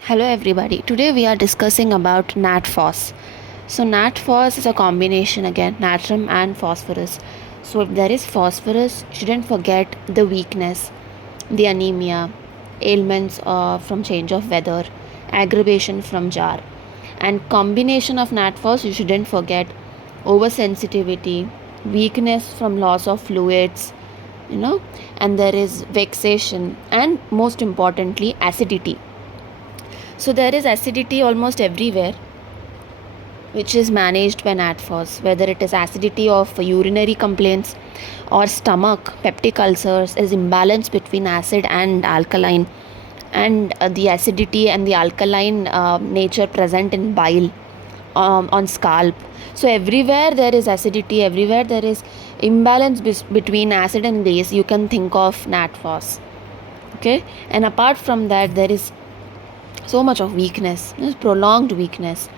Hello everybody. Today we are discussing about NatPhos. So NatPhos is a combination again natrum and phosphorus. So if there is phosphorus, shouldn't forget the weakness, the anemia, ailments from change of weather, aggravation from jar. And combination of NatPhos, you shouldn't forget oversensitivity, weakness from loss of fluids, and there is vexation and most importantly acidity. So there is acidity almost everywhere, which is managed by NatPhos, whether it is acidity of urinary complaints or stomach, peptic ulcers, is imbalance between acid and alkaline, and the acidity and the alkaline nature present in bile on scalp. So everywhere there is acidity, everywhere there is imbalance between acid and base, you can think of NatPhos. Okay, and apart from that, there is so much of weakness, prolonged weakness,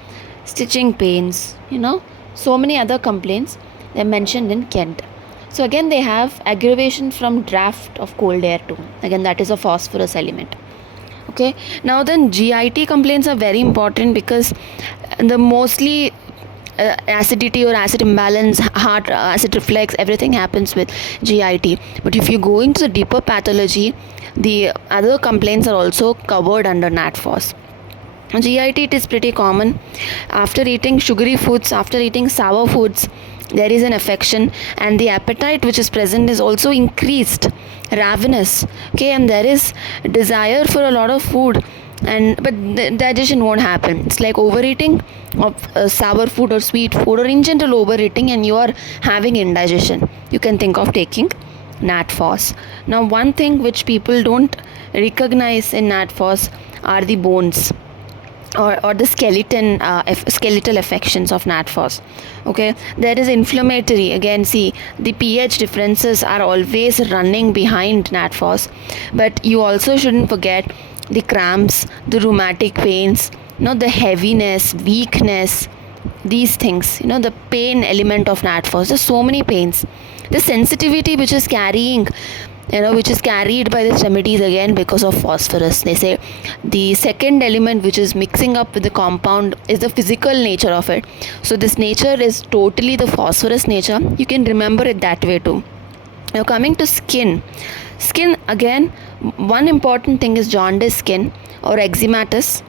stitching pains, so many other complaints they're mentioned in Kent. So again they have aggravation from draft of cold air too. Again that is a phosphorus element. Okay, now then GIT complaints are very important because the mostly acidity or acid imbalance, heart acid reflux, everything happens with GIT. But if you go into the deeper pathology, the other complaints are also covered under NatPhos. GIT, it is pretty common after eating sugary foods, after eating sour foods. There is an affection, and the appetite which is present is also increased, ravenous. Okay, and there is desire for a lot of food, but the digestion won't happen. It's like overeating of sour food or sweet food, or in general overeating, and you are having indigestion. You can think of taking NatPhos. Now one thing which people don't recognize in NatPhos are the bones or the skeletal affections of NatPhos. Okay, there is inflammatory. Again, see, the pH differences are always running behind NatPhos, but you also shouldn't forget the cramps, the rheumatic pains, the heaviness, weakness, these things, the pain element of NatPhos. There's so many pains. The sensitivity which is carrying, which is carried by these remedies, again because of phosphorus. They say the second element which is mixing up with the compound is the physical nature of it. So this nature is totally the phosphorus nature. You can remember it that way too. Now coming to skin again, one important thing is jaundice skin or eczematous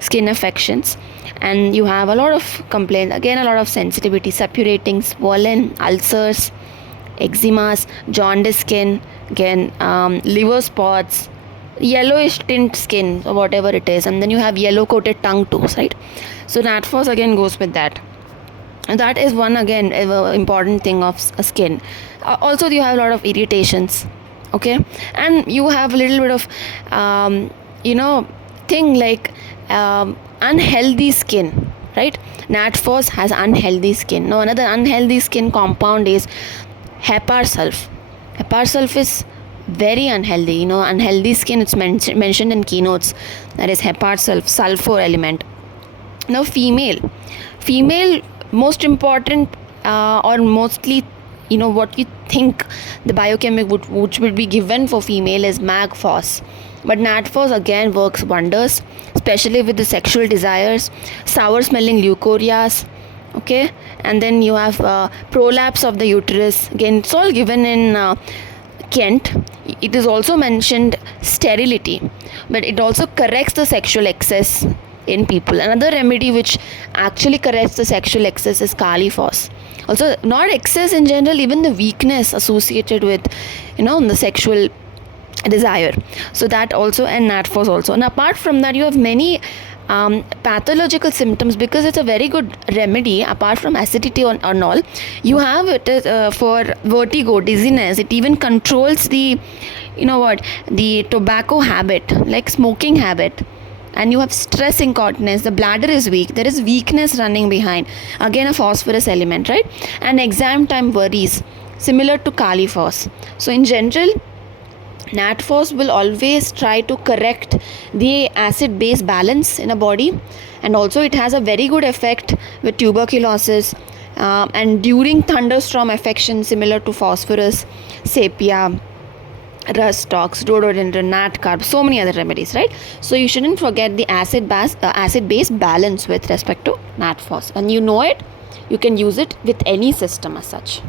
skin affections, and you have a lot of complaints, again a lot of sensitivity, suppurating, swollen, ulcers, eczemas, jaundice skin, again liver spots, yellowish tint skin or whatever it is, and then you have yellow coated tongue too, right? So NatPhos again goes with that. And that is one again important thing of skin. Also you have a lot of irritations. Okay, and you have a little bit of thing like unhealthy skin, right? NatPhos has unhealthy skin. Now another unhealthy skin compound is Sulp. Sulp is very unhealthy. Unhealthy skin, it's mentioned in keynotes. That is Sulp, sulfur element. Now female most important or mostly what you think the biochemic which would be given for female is MagPhos. But NatPhos again works wonders, especially with the sexual desires, sour smelling leucorias. Okay, and then you have prolapse of the uterus. Again, it's all given in Kent. It is also mentioned sterility, but it also corrects the sexual excess in people. Another remedy which actually corrects the sexual excess is KaliPhos. Also, not excess in general, even the weakness associated with the sexual desire. So that also, and NatPhos also. And apart from that, you have many pathological symptoms, because it's a very good remedy. Apart from acidity and all, you have it for vertigo, dizziness. It even controls the the tobacco habit, like smoking habit. And you have stress incontinence, the bladder is weak, there is weakness running behind, again a phosphorus element, right? And exam time worries, similar to KaliPhos. So in general, NatPhos will always try to correct the acid base balance in a body, and also it has a very good effect with tuberculosis and during thunderstorm affection, similar to phosphorus, sepia, rust tox, rhododendron, nat carb, so many other remedies, right? So you shouldn't forget the acid base balance with respect to nat phos. When you know it, you can use it with any system as such.